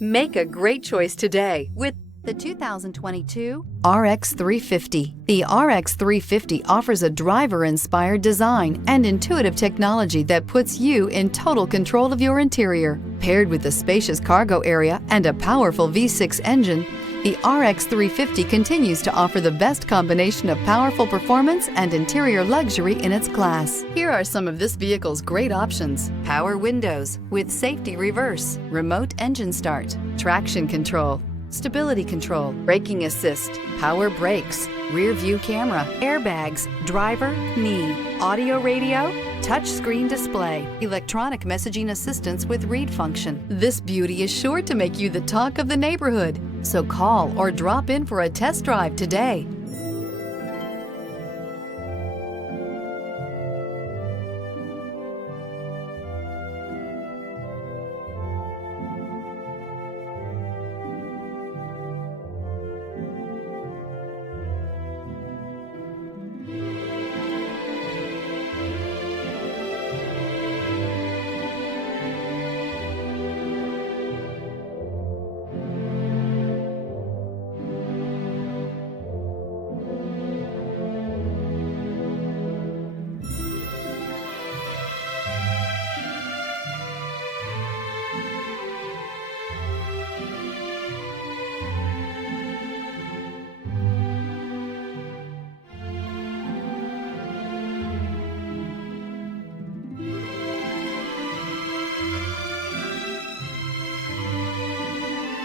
Make a great choice today with the 2022 RX 350. The RX 350 offers a driver-inspired design and intuitive technology that puts you in total control of your interior. Paired with a spacious cargo area and a powerful V6 engine, the RX 350 continues to offer the best combination of powerful performance and interior luxury in its class. Here are some of this vehicle's great options: power windows with safety reverse, remote engine start, traction control, stability control, braking assist, power brakes, rear view camera, airbags, driver, knee, audio radio, touchscreen display, electronic messaging assistance with read function. This beauty is sure to make you the talk of the neighborhood. So call or drop in for a test drive today.